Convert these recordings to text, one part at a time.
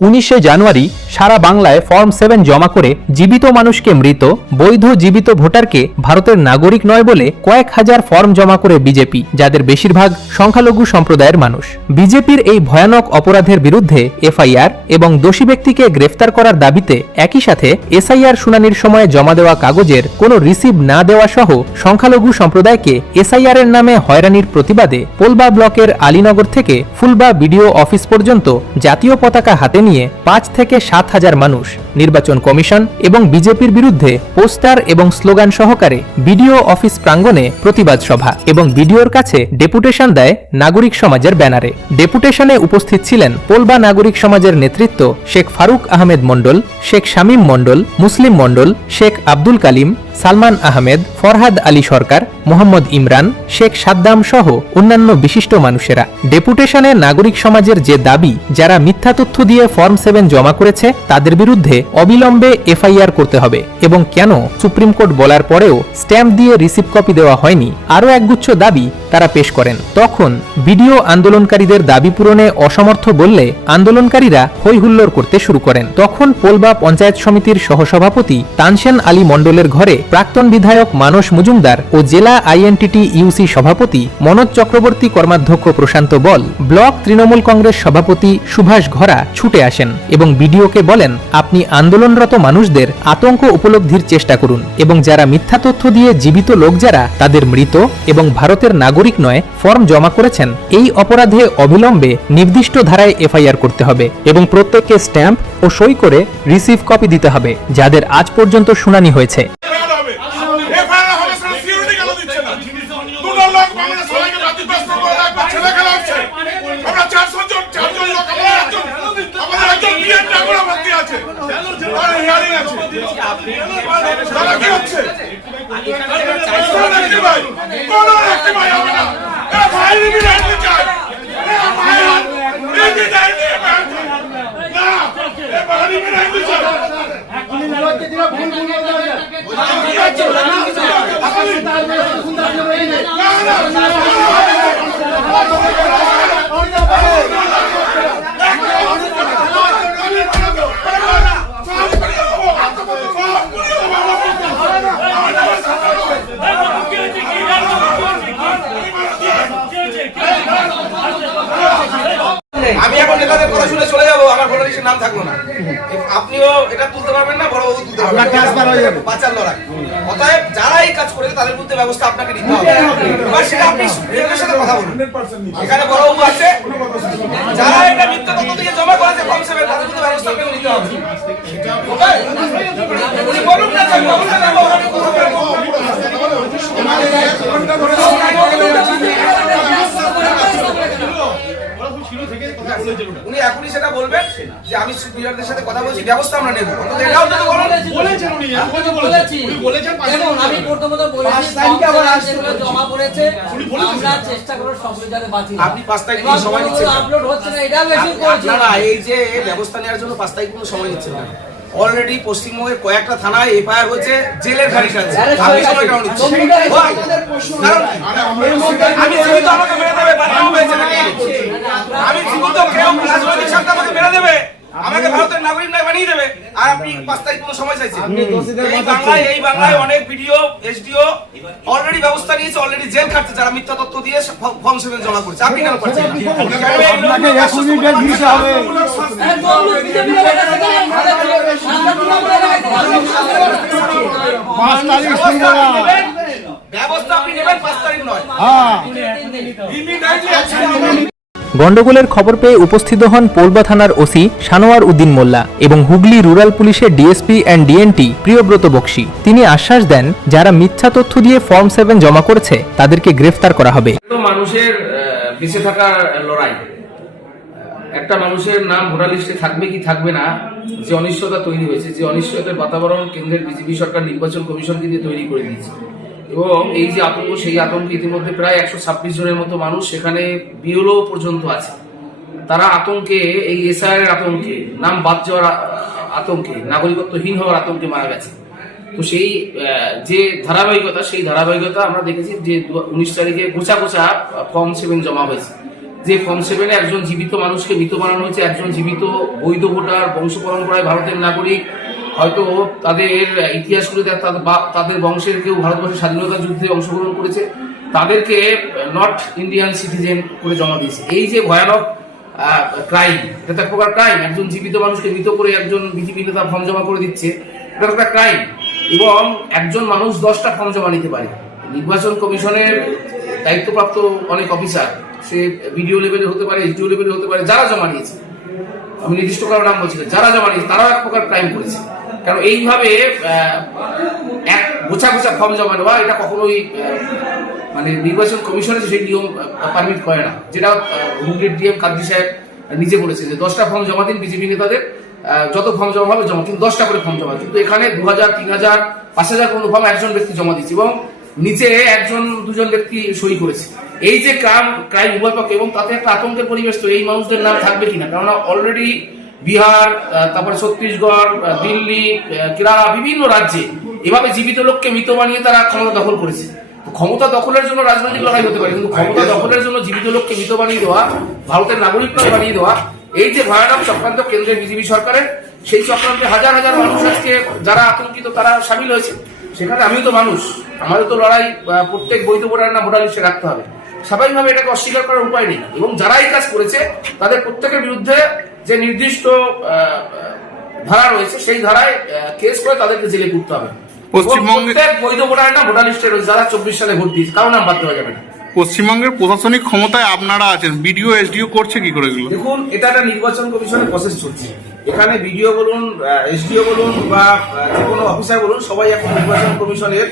উনিশে জানুয়ারি সারা বাংলায় form seven জমা করে জীবিত মানুষকে মৃত, বৈধ জীবিত ভোটারকে ভারতের নাগরিক নয় বলে কয়েক হাজার ফর্ম জমা করে বিজেপি, যাদের বেশিরভাগ সংখ্যালঘু সম্প্রদায়ের মানুষ। বিজেপির এই ভয়ানক অপরাধের বিরুদ্ধে এফআইআর এবং দোষী ব্যক্তিকে গ্রেফতার করার দাবিতে একই সাথে এসআইআর শুনানির সময় জমা দেওয়া কাগজের কোনো রিসিভ না দেওয়া সহ সংখ্যালঘু সম্প্রদায়কে এসআইআর এর নামে হয়রানির প্রতিবাদে পোলবা ব্লকের আলীনগর থেকে ফুলবা বিডিও অফিস পর্যন্ত জাতীয় পতাকা হাতে নিয়ে পাঁচ থেকে সাত হাজার মানুষ। নির্বাচন কমিশন এবং বিজেপির বিরুদ্ধে পোস্টার এবং স্লোগান সহকারে বিডিও অফিস প্রাঙ্গণে প্রতিবাদ সভা এবং বিডিওর কাছে ডেপুটেশন দেয় নাগরিক সমাজের ব্যানারে। ডেপুটেশনে উপস্থিত ছিলেন পোলবা নাগরিক সমাজের নেতৃত্ব শেখ ফারুক আহমেদ মণ্ডল, শেখ শামীম মণ্ডল, মুসলিম মণ্ডল, শেখ আব্দুল কালিম, সালমান আহমেদ, ফরহাদ আলী সরকার, মোহাম্মদ ইমরান, শেখ সাদ্দাম সহ অন্যান্য বিশিষ্ট মানুষেরা। ডেপুটেশনে নাগরিক সমাজের যে দাবি, যারা মিথ্যা তথ্য দিয়ে ফর্ম সেভেন জমা করেছে, তাদের বিরুদ্ধে অবিলম্বে এফআইআর করতে হবে এবং কেন সুপ্রিম কোর্ট বলার পরেও স্ট্যাম্প দিয়ে রিসিভ কপি দেওয়া হয়নি, আরও একগুচ্ছ দাবি তারা পেশ করেন। তখন বিডিও আন্দোলনকারীদের দাবি পূরণে অসমর্থ বললে আন্দোলনকারীরা হৈ হুল্লোড় করতে শুরু করেন। তখন পোলবা পঞ্চায়েত সমিতির সহসভাপতি তানসেন আলী মণ্ডলের ঘরে প্রাক্তন বিধায়ক মানস মজুমদার ও জেলা আইএনটিটি ইউসি সভাপতি মনোজ চক্রবর্তী কর্মাধ্যক্ষ প্রশান্ত বল, ব্লক তৃণমূল কংগ্রেস সভাপতি সুভাষ ঘরা ছুটে আসেন এবং বিডিওকে বলেন, আপনি আন্দোলনরত মানুষদের আতঙ্ক উপলব্ধির চেষ্টা করুন এবং যারা মিথ্যা তথ্য দিয়ে জীবিত লোক যারা, তাদের মৃত এবং ভারতের নাগরিক নয়, ফর্ম জমা করেছেন। এই অপরাধে অবিলম্বে নির্দিষ্ট ধারায় এফআইআর করতে হবে এবং প্রত্যেককে স্ট্যাম্প ও সই করে রিসিভ কপি দিতে হবে, যাদের আজ পর্যন্ত শুনানি হয়েছে। আছে। না এ ভাই রিভিডেন্ট চাই এ ভাই রিভিডেন্ট না এ ভাই রিভিডেন্ট চাই আমি এখন নেতাদের কথা শুনে চলে যাব আমার ভোটার লিস্টের নাম থাকল না আপনিও এটা তুলতে পারবেন না বড় বাবু তুলতে পারবেন না। বাচ্চার লড়াই। অতএব যারা এই কাজ করেছে তাদের বিরুদ্ধে ব্যবস্থা আপনাকে নিতে হবে। এবার সেটা আপনি সুপ্রিমের সাথে কথা বলুন। এখানে বড় বাবু আছে। যারা এটা মিথ্যা তথ্য দিয়ে জমা করেছে সেভেন তাদের বিরুদ্ধে ব্যবস্থা আপনাকে নিতে হবে। উনি বলুন না যে বলুন উনি এখনই সেটা বলবেন যে আমি সুপ্রিয়ারদের সাথে কথা বলছি ব্যবস্থা আমরা নেব। অন্তত এটাও তো বলুন বলেছেন উনি উনি বলেছেন আমি প্রথমত বলেছি জমা পড়েছে আমরা চেষ্টা করব সবগুলো যাতে বাঁচি আপনি 5 তারিখ সময় নিচ্ছেন আপলোড হচ্ছে না এটা বেশি করছেন না আপনারা এই যে ব্যবস্থা নেওয়ার জন্য পাঁচ তারিখ কোনো সময় নিচ্ছেন না। অলরেডি পশ্চিমবঙ্গের কয়েকটা থানায় এফআইআর হয়েছে জেলের খারিজ আছে আমি সময়টাও কারণ আমি জীবিত আমাকে মেরে দেবে আমি জীবিত কেউ রাজনৈতিক সরকার আমাকে মেরে দেবে। আমাকে ভারতের নাগরিক নয় বানিয়ে দেবে। আর আপনি পাঁচ তারিখ কোনো সময় চাইছেন? এই বাংলায় এই বাংলায় অনেক ভিডিও এসডিও অলরেডি ব্যবস্থা নিয়েছে অলরেডি জেল খাটছে যারা মিথ্যা তথ্য দিয়ে ফর্ম সেভেন জমা করেছে। আপনি কেন করছেন? না? কেন এই লোকগুলো আশ্বস্ত করে দিতে হবে? পাঁচ তারিখ ব্যবস্থা আপনি নেবেন। পাঁচ তারিখ নয়। অ্যাকশন গন্ডগোলের খবর পেয়ে উপস্থিত হন পোলবা থানার ওসি সানোয়ার উদ্দিন মোল্লা এবং হুগলি রুরাল পুলিশের DSP and DNT Priyabrata Bakshi. তিনি আশ্বাস দেন, যারা মিথ্যা তথ্য দিয়ে ফর্ম সেভেন জমা করেছে, তাদেরকে গ্রেফতার করা হবে। মানুষের বেঁচে থাকার লড়াই। একটা মানুষের নাম ভোটার লিস্টে থাকবে কি থাকবে না, যে অনিশ্চয়তা তৈরি হয়েছে, যে অনিশ্চয়তার বাতাবরণ কেন্দ্রের বিজেপি সরকার নির্বাচন কমিশনকে দিয়ে তৈরি করে দিয়েছে। এবং এই যে আতঙ্ক, সেই আতঙ্ক ইতিমধ্যে প্রায় একশো ছাব্বিশ জনের মতো মানুষ সেখানে বিরলও পর্যন্ত আছে। তারা আতঙ্কে, এই এসআইআর আতঙ্কে, নাম বাদ যাওয়ার আতঙ্কে, নাগরিকত্বহীন হওয়ার আতঙ্কে মারা গেছে। তো সেই যে ধারাবাহিকতা, সেই ধারাবাহিকতা আমরা দেখেছি যে উনিশ তারিখে গোছা গোছা ফর্ম সেভেন জমা হয়েছে। যে ফর্ম সেভেনে একজন জীবিত মানুষকে মৃত বানানো হয়েছে, একজন জীবিত বৈধ ভোটার, বংশ পরম্পরায় ভারতের নাগরিক হয়তো তাদের ইতিহাসগুলোতে তাদের বা- তাদের বংশের কেউ ভারতবর্ষের স্বাধীনতা যুদ্ধে অংশগ্রহণ করেছে, তাদেরকে নট ইন্ডিয়ান সিটিজেন করে জমা দিয়েছে। এই যে ভয়ানক ক্রাইম এটা এক প্রকার ক্রাইম একজন জীবিত মানুষকে মৃত করে একজন বিজেপি নেতা ফর্ম জমা করে দিচ্ছে, এটা একটা ক্রাইম এবং একজন মানুষ দশটা ফর্ম জমা নিতে পারে। নির্বাচন কমিশনের দায়িত্বপ্রাপ্ত অনেক অফিসার সে বিডিও লেভেলে হতে পারে এসডিও লেভেলে হতে পারে, যারা জমা নিয়েছে, আমি নির্দিষ্ট কারও নাম বলছি যারা জমা নিয়েছে, তারাও এক প্রকার ক্রাইম করেছে। কারণ এইভাবে এক গোছা গোছা ফর্ম জমা নেওয়া এটা কখনোই মানে নির্বাচন কমিশনের সেই নিয়ম পারমিট করে না। যেটা হুগলির ডিএম কাদ্রি সাহেব নিজে বলেছে যে দশটা ফর্ম জমা দিন বিজেপি নেতাদের যত ফর্ম জমা হবে, জমা, কিন্তু দশটা করে ফর্ম জমা কিন্তু এখানে দু হাজার তিন হাজার পাঁচ হাজার কোনো ফর্ম একজন ব্যক্তি জমা দিচ্ছে এবং নিচে একজন, দুজন ব্যক্তি সই করেছে। এই যে ক্রাইম ক্রাইম উভয় পক্ষে এবং তাতে একটা আতঙ্কের পরিবেশ তো এই মানুষদের নাম থাকবে কিনা? কেননা অলরেডি বিহার তারপরে ছত্তিশগড় দিল্লি কেরালা বিভিন্ন রাজ্যে এভাবে জীবিত লোককে মৃত বানিয়ে তারা ক্ষমতা দখল করেছে। ক্ষমতা দখলের জন্য রাজনৈতিক লড়াই হতে পারে কিন্তু ক্ষমতা দখলের জন্য জীবিত লোককে মৃত বানিয়ে দেওয়া ভারতের নাগরিক বানিয়ে দেওয়া এই যে ভয়ানক চক্রান্ত কেন্দ্রের বিজেপি সরকারের সেই চক্রান্তে হাজার হাজার মানুষ আজকে যারা আতঙ্কিত তারা সামিল হয়েছে। সেখানে আমিও তো মানুষ আমারও তো লড়াই প্রত্যেক বৈধ ভোটার না ভোটার লিস্টে রাখতে হবে। স্বাভাবিকভাবে এটাকে অস্বীকার করার উপায় নেই। এবং যারা এই কাজ করেছে তাদের প্রত্যেকের বিরুদ্ধে যে নির্দিষ্ট ধারা রয়েছে সেই ধারায় কেস করে তাদেরকে জেলে পুরতে হবে। পশ্চিমবঙ্গে- বৈধ ভোটার না ভোটার লিস্টে রয়েছে যারা চব্বিশ সালে ভোট দিয়েছে কারও নাম বাদ দেওয়া যাবে না। পশ্চিমবঙ্গের প্রশাসনিক ক্ষমতায় আপনারা আছেন বিডিও এসডিও করছে কি করে এগুলো? দেখুন এটা একটা নির্বাচন কমিশনের প্রসেস চলছে। এখানে বিডিও বলুন এসডিও বলুন বা যে কোনো অফিসার বলুন সবাই এখন নির্বাচন কমিশনের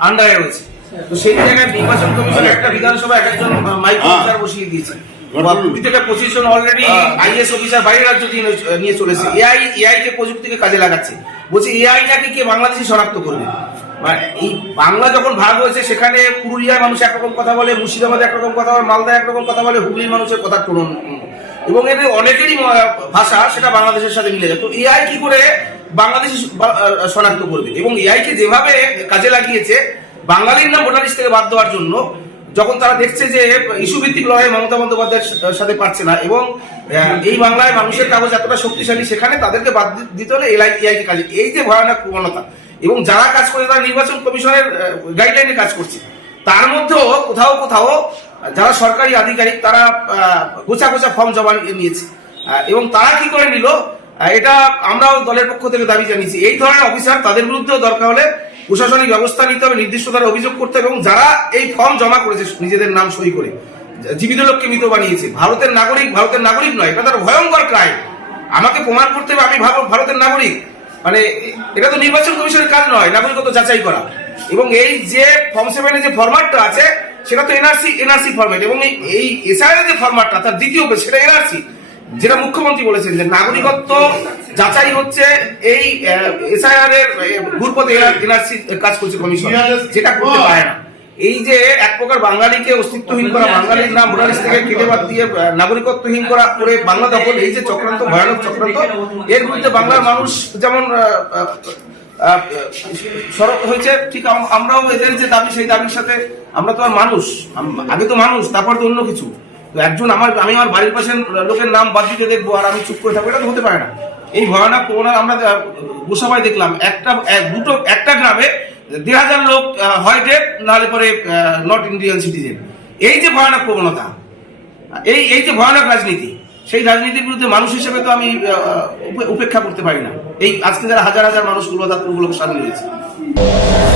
আন্ডারে রয়েছে। তো সেই জায়গায় নির্বাচন কমিশনের একটা বিধানসভা এক একজন মাইক বসিয়ে দিয়েছে। কুড়ি থেকে পঁচিশ জন অলরেডি আইএস অফিসার বাইরের রাজ্য দিয়ে নিয়ে- চলেছে। এআই এআই কে প্রযুক্তিকে কাজে লাগাচ্ছে। বলছে এআই নাকি কে বাংলাদেশি শনাক্ত করবে? মানে এই বাংলা যখন ভাগ হয়েছে সেখানে পুরুলিয়ার মানুষ একরকম কথা বলে মুর্শিদাবাদ একরকম কথা বলে মালদা একরকম কথা বলে হুগলির মানুষের কথা টোন এবং এদের অনেকেরই ভাষা সেটা বাংলাদেশের সাথে মিলে যায়। তো এআই কি করে বাংলাদেশি শনাক্ত করবে? এবং এআই কে যেভাবে কাজে লাগিয়েছে বাঙালির নাম ভোটার লিস্ট থেকে বাদ দেওয়ার জন্য যখন তারা দেখছে যে ইস্যু ভিত্তিক লড়াই মমতা বন্দ্যোপাধ্যায়ের সাথে পারছে না এবং এই বাংলায় মানুষের কাগজ এতটা শক্তিশালী সেখানে তাদেরকে বাদ দিতে হলে এআই কাজে এই যে ভয়ানক প্রবণতা এবং যারা কাজ করে তারা নির্বাচন কমিশনের গাইডলাইনে কাজ করছে। তার মধ্যেও কোথাও কোথাও যারা সরকারি আধিকারিক তারা গোছা গোছা ফর্ম জমা নিয়েছে। এবং তারা কি করে নিল? এটা আমরাও দলের পক্ষ থেকে দাবি জানিয়েছি। এই ধরনের অফিসার তাদের বিরুদ্ধেও দরকার হলে প্রশাসনিক ব্যবস্থা নিতে হবে নির্দিষ্ট ধারা অভিযোগ করতে হবে, এবং যারা এই ফর্ম জমা করেছে নিজেদের নাম সই করে, জীবিত লোককে মৃত বানিয়েছে, ভারতের নাগরিক ভারতের নাগরিক নয়, এটা তার ভয়ঙ্কর ক্রাইম আমাকে প্রমাণ করতে হবে, আমি ভারতের নাগরিক। মানে এটা তো নির্বাচন কমিশনের কাজ নয়, নাগরিকত্ব যাচাই করা। এবং এই যে ফর্ম সেভেনের যে ফরম্যাটটা আছে, সেটা তো এনআরসি এনআরসি ফরম্যাট এবং এই- এসআইআর যে ফরম্যাটটা তার দ্বিতীয় সেটা এনআরসি যেটা মুখ্যমন্ত্রী বলেছেন যে নাগরিকত্ব যাচাই হচ্ছে এই এসআইআর এর ঘুরপথে কাজ করছে কমিশন। যেটা করতে পারে না। এই যে এক প্রকার বাঙালিকে অস্তিত্বহীন করা, বাঙালির নাম ভোটার থেকে কেটে বাদ দিয়ে নাগরিকত্বহীন করা করে বাংলা দখল, এই যে চক্রান্ত, ভয়ানক চক্রান্ত, এর বিরুদ্ধে বাংলার মানুষ যেমন সরব হয়েছে, ঠিক আমরাও এদের যে দাবি, সেই দাবির সাথে আমরা তো আর মানুষ। আগে তো মানুষ, তারপর তো অন্য কিছু। একজন আমার, আমি আমার বাড়ির পাশের লোকের নাম বাদ দিতে দেখব আর আমি চুপ করে থাকব, এটা তো হতে পারে না। এই ভয়ানক প্রবণতা আমরা গোসাবাই দেখলাম। একটা, এক- দুটো, একটা গ্রামে দেড় হাজার লোক হয় ডেড নাহলে পরে নট ইন্ডিয়ান সিটিজেন এই যে ভয়ানক প্রবণতা, এই এই যে ভয়ানক রাজনীতি, সেই রাজনীতির বিরুদ্ধে মানুষ হিসেবে তো আমি উপে- উপেক্ষা করতে পারি না। এই, আজকে যারা হাজার হাজার মানুষগুলো তার সামিল হয়েছে।